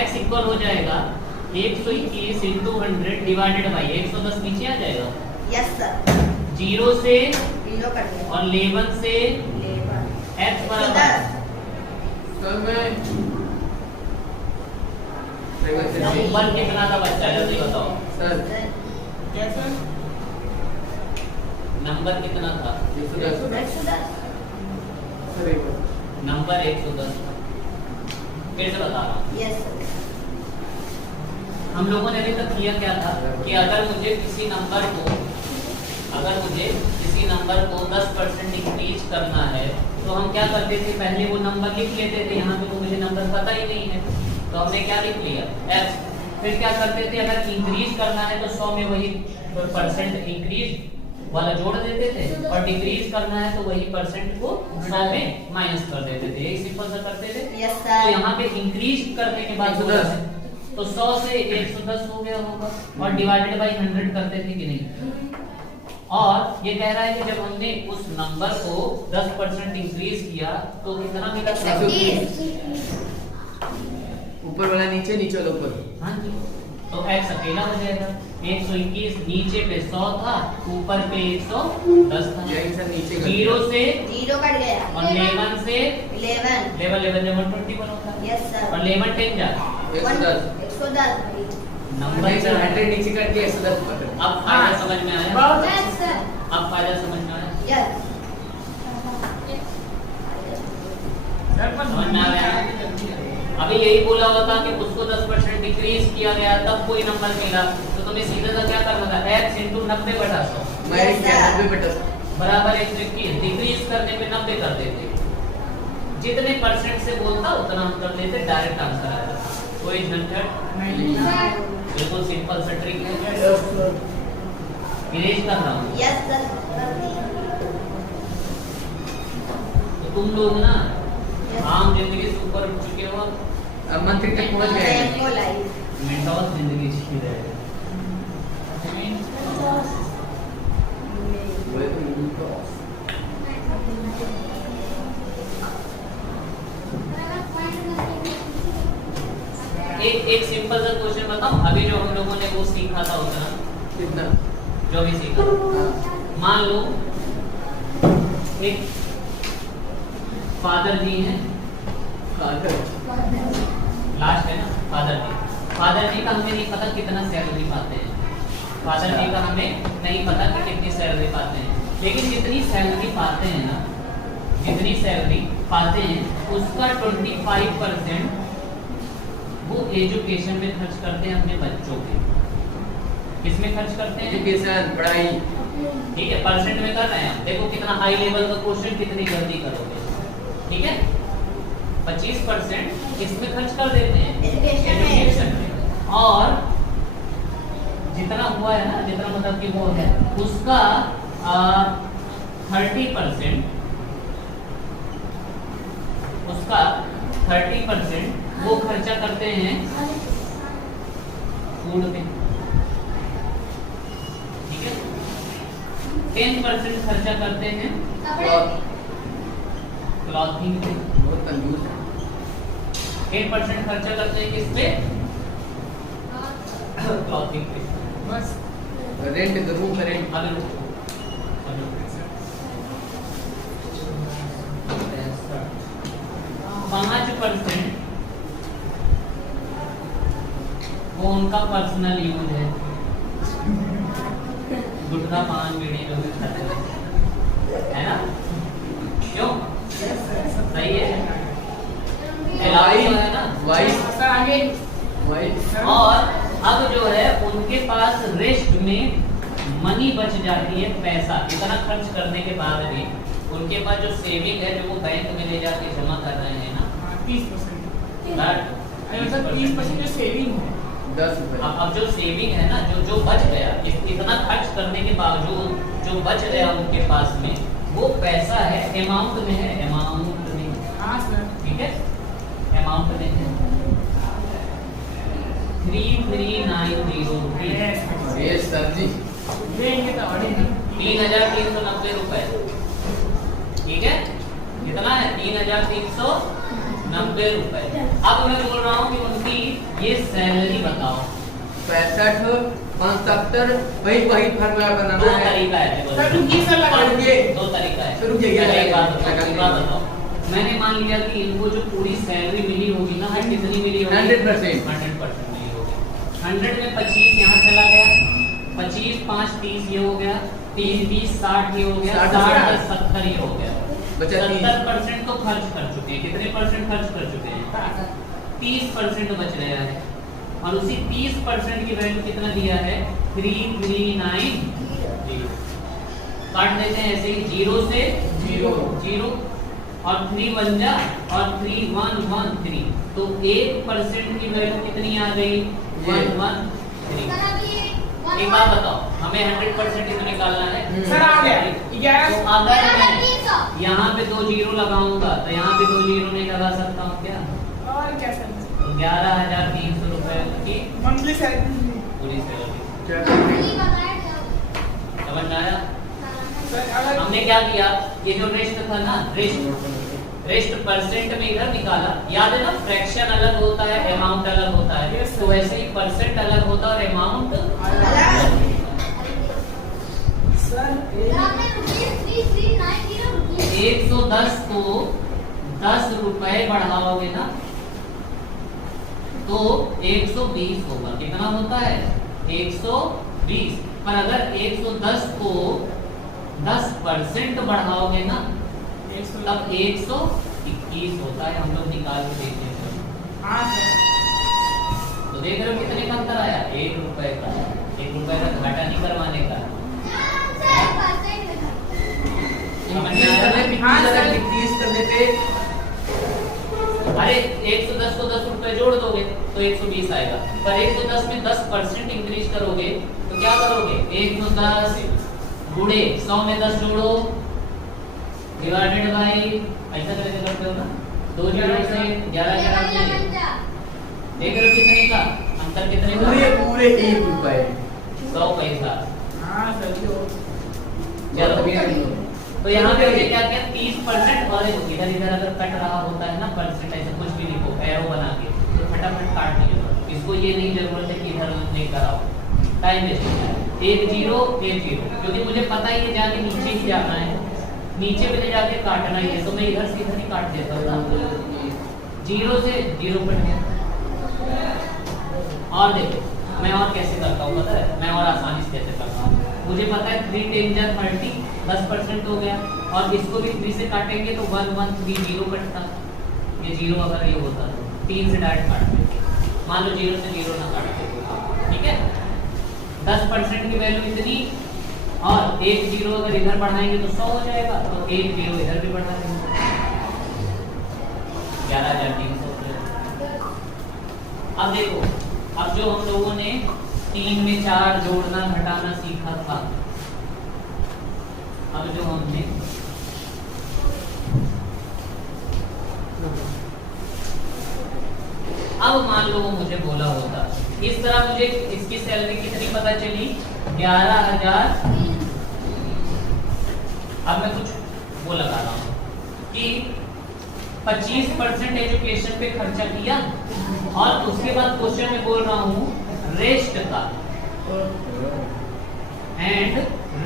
x इक्वल हो जाएगा 121 इंटू 100 डिवाइडेड बाई 110 नीचे आ जाएगा। यस सर 0 से जीरो कर दिया और 11 से x बराबर सर मैं नंबर कितना था बच्चा, जल्दी बताओ। सर क्या सर नंबर कितना था? 110 सर एक बार नंबर 110। फिर से बता रहा हूँ, यस हम लोगों ने अभी तक किया क्या था कि अगर मुझे किसी नंबर को 10% इंक्रीज करना है तो हम क्या करते थे? पहले वो नंबर लिख लेते थे। यहाँ पे तो मुझे नंबर पता ही नहीं है तो हमने क्या लिख लिया? x। फिर क्या करते थे? अगर इंक्रीज करना है तो 100 में वही परसेंट इंक्रीज वाला जोड़ देते थे, और डिक्रीज करना है तो वही परसेंट को 100 में माइनस कर देते थे। यही सिंपल सा करते थे। यस तो सर यहाँ पे इंक्रीज करने के बाद 110 तो 100 से 110 हो गया होगा, और डिवाइडेड बाई 100 करते थे कि नहीं? और ये कह रहा है कि जब हमने उस नंबर को 10% इंक्रीज किया तो कितना मिला? ऊपर वाला नीचे, नीचे वाला ऊपर। हाँ जी, तो x अकेला हो जाएगा। 121 नीचे पे 100 था, ऊपर पे 110 था। यही सर नीचे कर 0 से जीरो कट गया और 11 से 11 11 121 होता है, यस सर और 11 10 जा 110 110 नंबर नहीं सर 100 नीचे कर दिया 110 ऊपर। अब फायदा समझ में आया? बहुत यस सर अब फायदा समझ में आया? यस सर पर समझ में आ रहा है? अभी यही बोला हुआ था कि उसको 10% डिक्रीज किया गया तब कोई नंबर मिला, तो तुम्हें सीधा सा क्या करना था? x इंटू 90 बटा 100 मैं Yes, sir. 90 बटा बराबर 121। डिक्रीज करने पे 90 कर देते, जितने परसेंट से बोलता उतना हम कर लेते, डायरेक्ट आंसर आ जाता। कोई झंझट नहीं बिल्कुल सिंपल सा ट्रिक है। इरेज कर रहा हूँ यस सर तो तुम लोग ना आम जिंदगी से ऊपर उठ चुके हो, अब मंत्री तक पहुंच गए हैं। को लाइव मेंटोस जिंदगी जी रहे हो। बोले तो यूं तो एक सिंपल सा क्वेश्चन बताओ, अभी जो हम लोगों ने वो सीखा था उतना, कितना जो भी सीखा था। हाँ मान लो एक फादर जी हैं, लास्ट है ना फादर जी। फादर जी का हमें नहीं पता कितना सैलरी पाते हैं, फादर जी का हमें नहीं पता कि कितनी सैलरी पाते हैं, लेकिन जितनी सैलरी पाते हैं ना, जितनी सैलरी पाते हैं उसका 25% वो एजुकेशन में खर्च करते हैं अपने बच्चों के। किसमें खर्च करते हैं? एजुकेशन, पढ़ाई। ठीक है, परसेंट में कर रहे हैं हम। देखो कितना हाई लेवल का क्वेश्चन कितनी जल्दी करोगे। ठीक है, 25% इसमें खर्च कर देते हैं एजुकेशन में, और जितना हुआ है ना, जितना मतलब कि वो है उसका 30%, उसका 30% वो खर्चा करते हैं फूड पे। ठीक है, 10% खर्चा करते हैं क्लॉथिंग पे, बहुत कंजूस है। 10% खर्चा करते हैं किस पे? क्लॉथिंग पे। बस रेंट, द रूम रेंट। अगर रुको, 5% वो उनका पर्सनल यूज है, गुटखा पान बीड़ी जो भी खाते हैं, है ना? क्यों? सही है, है ना? वाइफ, सर आगे वाइफ। और अब जो है उनके पास रेस्ट में मनी बच जाती है, पैसा। इतना खर्च करने के बाद भी उनके पास जो सेविंग है, जो वो बैंक में ले जाके जमा कर रहे हैं ना, 30%। that मतलब 30% जो सेविंग है 10 रुपए। अब जो सेविंग है ना, जो बच गया, इतना खर्च करने के बावजूद जो बच गया उनके पास में, वो पैसा है, अमाउंट में है, अमाउंट में। हाँ सर। ठीक है, अमाउंट में है 33903, ये सर जी लेंगे तो और ही 3,390 रुपए। ठीक है, कितना है? 3,390 रुपए। अब मैं बोल रहा हूँ कि उनकी ये सैलरी बताओ। 65, 75, वही फार्मूला दो बनाना है। तरीका है। सर रुकिए सर लगा रुकिए। दो तरीका है। शुरू किया पहले एक बात लगा बताओ, एक बात बताओ। मैंने मान लिया कि इनको जो पूरी सैलरी मिली होगी ना, कितनी मिली होगी? 100%। 100% मिली होगी। 100 में 25 यहाँ चला गया, 25, 5, 30 ये हो गया, 30, 20, 60 ये हो गया, 60, 70 ये हो गया। बचा 70% तो खर्च कर चुके हैं। कितने परसेंट खर्च कर चुके हैं? 30% बच रहा है, और उसी 30% की वैल्यू कितना दिया है? 339। काट देते हैं ऐसे ही, 0 से 0 और 3 1 जा और 3113, तो 1% की वैल्यू कितनी आ गई? 113। एक बात बताओ, हमें 100% इसमें निकालना है। सर आ गया 11। तो अगर मैं यहाँ पे 2 जीरो लगाऊंगा तो यहाँ पे 2 जीरो नहीं लगा सकता हूँ क्या? और क्या सर? 11,300 रुपए की मंथली सैलरी पूरी सैलरी। समझ में आया? सर अगर हमने क्या किया, ये जो रेस्ट था ना, रेस्ट परसेंट में इधर निकाला। याद है ना, फ्रैक्शन अलग होता है, अमाउंट अलग होता है, Yes, sir. तो ऐसे ही परसेंट अलग होता है और अमाउंट सर 110 को 10 रुपए बढ़ाओगे ना तो 120 होगा। कितना होता है? 120। पर अगर 110 को 10% बढ़ाओगे ना तब 121 होता है। हम लोग निकाल के देखते हैं। हाँ सर। तो देख रहे हो कितने का अंतर आया? 1 रुपए का। 1 रुपए का घाटा नहीं करवाने का। हाँ सर। डिक्रीज करने पे अरे 110 को 10 रुपए जोड़ दोगे तो 120 आएगा, पर 110 में 10% इंक्रीज करोगे तो क्या करोगे? 110 गुणे 100 में 10 जोड़ो डिवाइडेड बाई, ऐसा करके करते हो ना, 2 जीरो से 11 देख रहे हो कितने का अंतर? कितने का? पूरे 1 रुपए 100 पैसा। हाँ सर। चलो तो यहाँ पे हमने क्या किया? 30% और इधर इधर अगर कट रहा होता है ना परसेंट, ऐसे कुछ भी लिखो एरो बना के तो फटाफट काट दीजिए। इसको ये नहीं जरूरत है कि इधर नहीं कराओ, टाइम वेस्ट होता है। 1 0 1 0, क्योंकि मुझे पता ही है जाके नीचे ही जाना है। नीचे में ले जाके काटना ही है, तो मैं इधर से इधर ही काट देता हूँ, 0 से 0 कट गया। और देखो मैं और कैसे करता हूँ पता है, मैं और आसानी से कैसे करता हूँ, मुझे पता है 3 10 30 10% हो गया, और इसको भी 3 से काटेंगे तो 1 1 3 0 कटता, ये 0 अगर ये होता तो 3 से डायरेक्ट काट देते, मान लो 0 से 0 ना काटते, ठीक है। 10% की वैल्यू इतनी, और 1 0 अगर इधर बढ़ाएंगे तो 100 हो जाएगा, तो 1 0 इधर भी बढ़ा देंगे, 11,300। अब देखो, अब जो हम लोगों ने 3 में 4 जोड़ना घटाना सीखा था, अब जो हमने अब मान लो वो मुझे बोला होता इस तरह, मुझे इसकी सैलरी कितनी पता चली, 11,000। अब मैं कुछ वो लगा रहा हूँ कि 25% एजुकेशन पे खर्चा किया, और उसके बाद क्वेश्चन में बोल रहा हूँ रेस्ट का, एंड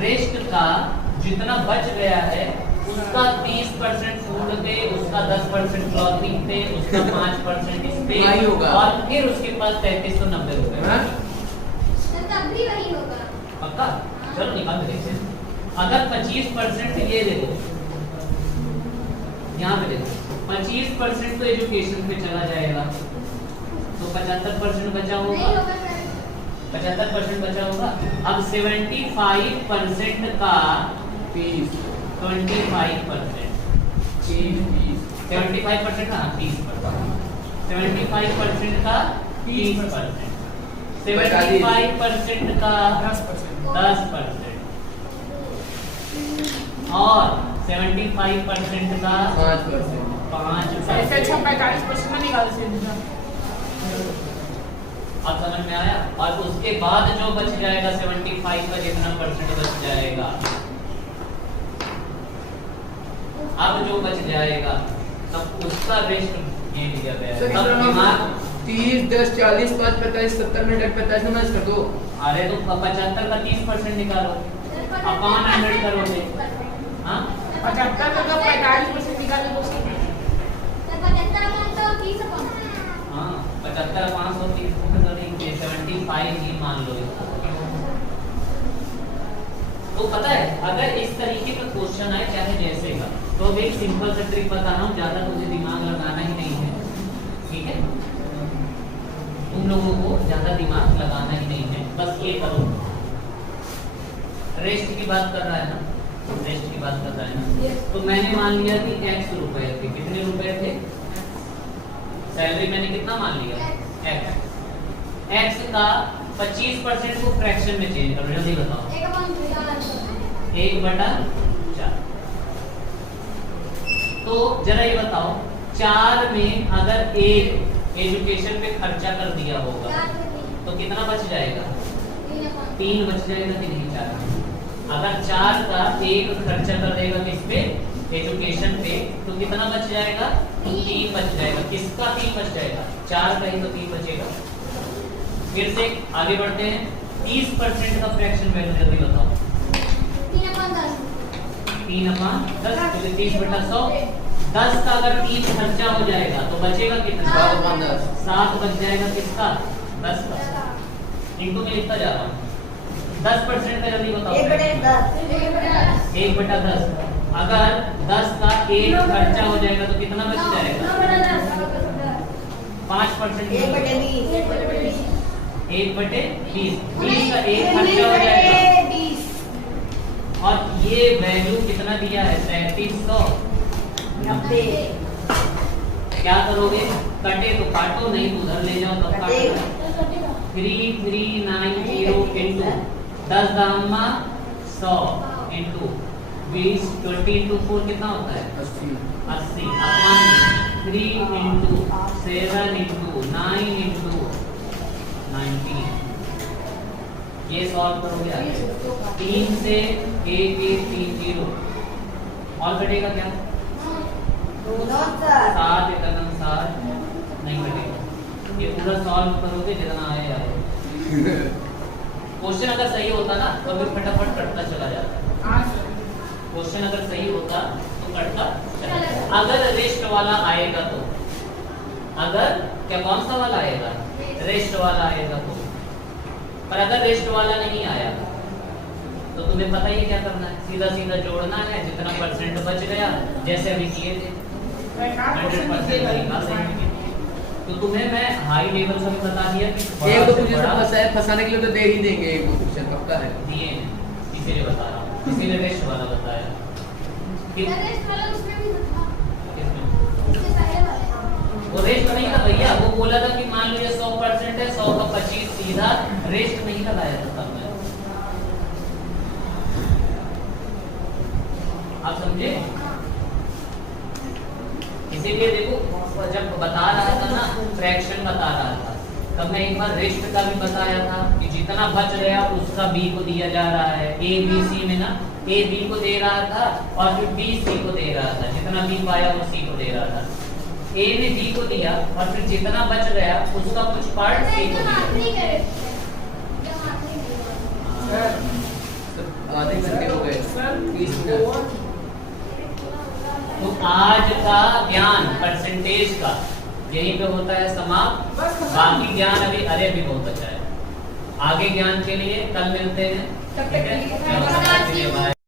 रेस्ट का जितना बच गया है उसका 30% फूड पे, उसका 10% क्लॉथिंग पे, उसका 5% इस पे, और फिर उसके पास 3390 रुपए। तब भी वही होगा पक्का? चलो निकाल देखते हैं। अगर 25% ये देखो, यहाँ पे देखो 25% तो एजुकेशन पे चला जाएगा, तो 75% बचा नहीं होगा, होगा सर। 75% बचा होगा। अब 75% का 30 25%, 75% का 30%, 75% का 30%, 75% का 10%, और 75% का 5%। इससे अच्छा 45% में निकाल सकते। अब समझ में आया? और उसके बाद जो बच जाएगा 75 का जितना परसेंट बच जाएगा, अब जो बच जाएगा तब उसका रेस्ट ये लिया गया है। तब दिमाग 30 10 40 5 45 70 में 45 में मैच कर दो। अरे तो 75 का 30% निकालो, अपॉन 100 करोगे। हाँ 75 का 45% निकालो तो सही। सर 75 अमाउंट तो 30 अमाउंट। हाँ 75 530 75 ही मान लो इसको। तो पता है अगर इस तरीके का क्वेश्चन आए चाहे जैसे का, तो अब एक सिंपल सा ट्रिक बता रहा हूँ, ज्यादा तुझे दिमाग लगाना ही नहीं है, ठीक है? तुम लोगों को ज्यादा दिमाग लगाना ही नहीं है, बस ये करो। रेस्ट की बात कर रहा है ना, रेस्ट की बात कर रहा है ना, तो मैंने मान लिया कि x रुपए थे। कितने रुपए थे? सैलरी मैंने कितना मान लिया? x का 25% को फ्रैक्शन में चेंज करो, जल्दी बताओ। 1/4। तो जरा ये बताओ, 4 में अगर 1 एजुकेशन पे खर्चा कर दिया होगा तो कितना बच जाएगा? 3 बच जाएगा कि नहीं? 4। अगर 4 का 1 खर्चा कर देगा किस पे? एजुकेशन पे, तो कितना बच जाएगा? 3 बच जाएगा। किसका 3 बच जाएगा? 4 का ही तो 3 बचेगा। फिर से आगे बढ़ते हैं। 30% का फ्रैक्शन वैल्यू जल्दी बताओ। 3/10 तो 30/100। 10 का अगर 3 खर्चा हो जाएगा तो बचेगा कितना? 7 बच जाएगा। किसका? 10 का। इनको मैं लिखता जा रहा हूँ। 10% का जल्दी बताओ। 1/10। अगर 10 का 1 खर्चा हो जाएगा तो कितना बच जाएगा? 5%। 1/20। 20 का 1 खर्चा हो जाएगा। और ये वैल्यू कितना दिया है? 3790। क्या करोगे? कटे तो काटो, नहीं तो उधर ले जाओ तब काटो। 3390 इंटू 10 दामा 100 इंटू 20 20 इंटू 4 कितना होता है? 80 अपॉन 3 इंटू 7 इंटू 9 इंटू 19। ये सॉल्व करोगे आगे। 3 से 1130 और कटेगा क्या? 7 एकम 7 नहीं कटेगा। ये पूरा सॉल्व करोगे जितना आए क्वेश्चन अगर सही होता ना तो फिर फटाफट कटता चला जाता। क्वेश्चन अगर सही होता तो कटता चला। अगर रेस्ट वाला आएगा तो, अगर क्या कौन सा वाला आएगा, रेस्ट वाला आएगा तो, पर अगर रेस्ट वाला नहीं आया तो तुम्हें पता ही है क्या करना है, सीधा सीधा जोड़ना है, जितना परसेंट बच गया जैसे अभी किए थे 100% निकाल देंगे। तो तुम्हें मैं हाई लेवल का भी बता दिया कि एक दो क्वेश्चन बड़ा फंसाने के लिए तो दे ही देंगे, एक दो क्वेश्चन पक्का है। दिए हैं, इसीलिए बता रहा हूँ, इसीलिए रेस्ट वाला बताया कि रेस्ट वाला उसमें भी तो था, किसमें इससे पहले वाले वो रेस्ट नहीं था भैया, वो बोला था कि मान लो ये 100% है, 100 का 25 सीधा रेस्ट नहीं लगाया था तब मैं। आप समझे? इसीलिए देखो जब बता रहा था ना, फ्रैक्शन बता रहा था, तब मैं एक बार रेस्ट का भी बताया था कि जितना बच गया उसका बी को दिया जा रहा है, ए बी सी में ना, ए बी को दे रहा था और फिर बी सी को दे रहा था, जितना बी पाया वो सी को दे रहा था। ए ने बी को दिया और फिर जितना बच गया उसका कुछ पार्ट सी को दिया। आखिरी का रेस्ट है, एकदम आखिरी नहीं हुआ। सर आधे घंटे हो गए, सर 20 मिनट। तो आज का ज्ञान परसेंटेज का यहीं पे होता है समाप्त। बाकी ज्ञान अभी अरे भी बहुत अच्छा है, आगे ज्ञान के लिए कल मिलते हैं। तब तक ठीक है? के लिए चलो, बाय।